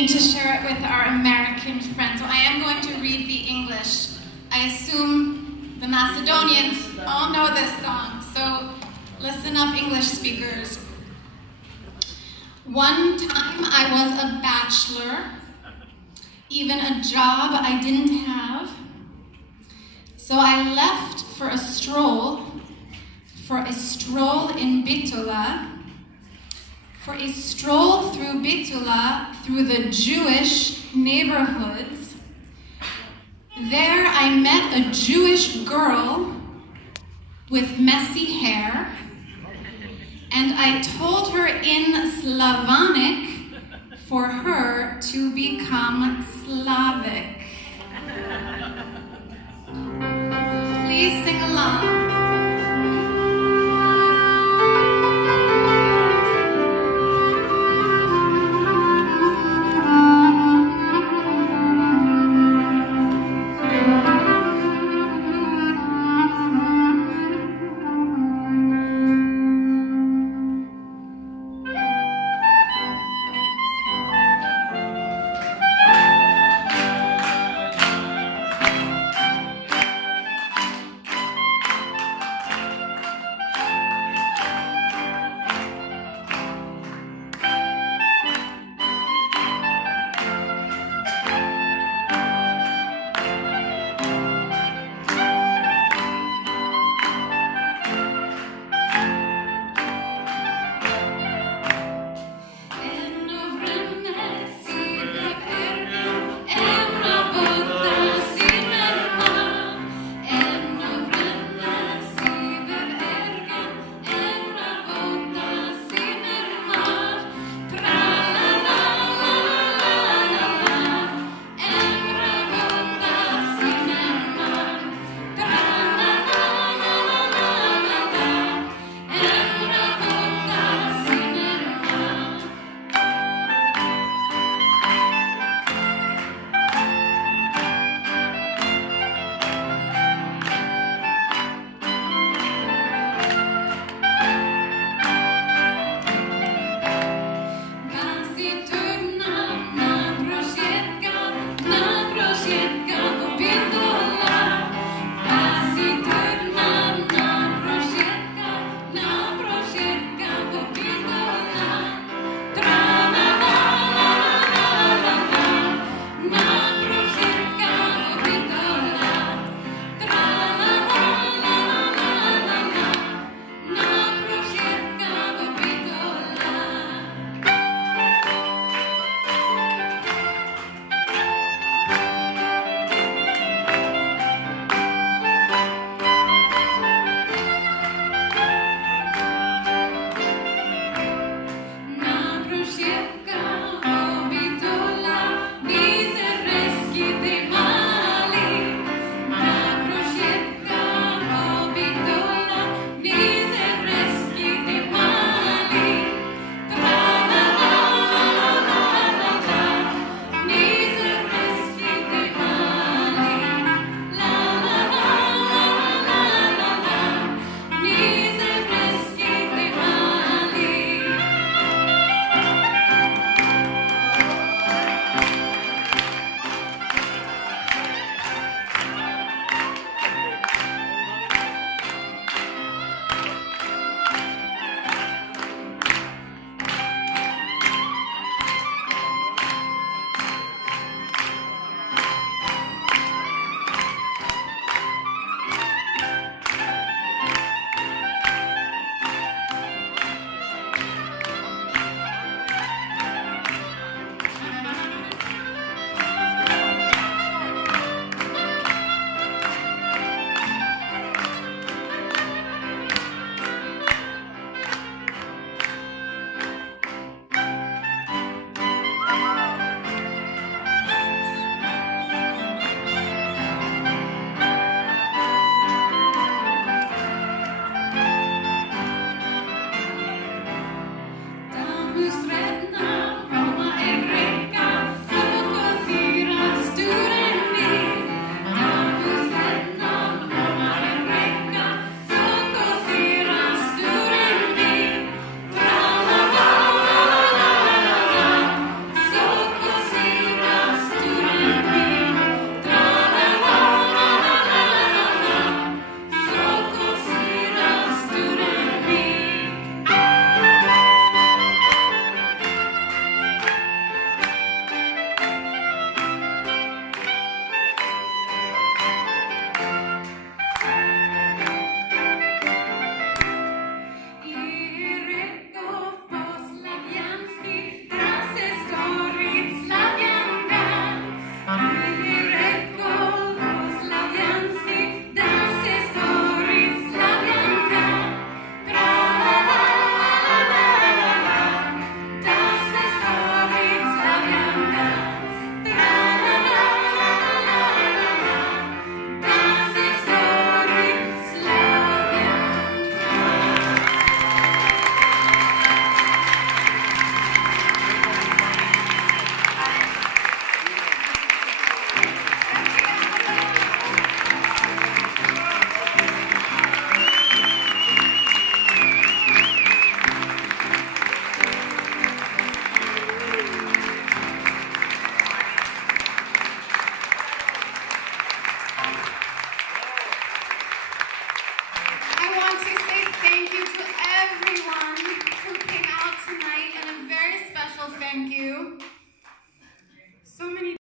need to share it with our American friends. So I am going to read the English. I assume the Macedonians all know this song, so listen up, English speakers. One time I was a bachelor, even a job I didn't have. So I left for a stroll in Bitola, for a stroll through Bitola, through the Jewish neighborhoods. There I met a Jewish girl with messy hair, and I told her in Slavonic for her to become Slavic. Please sing along.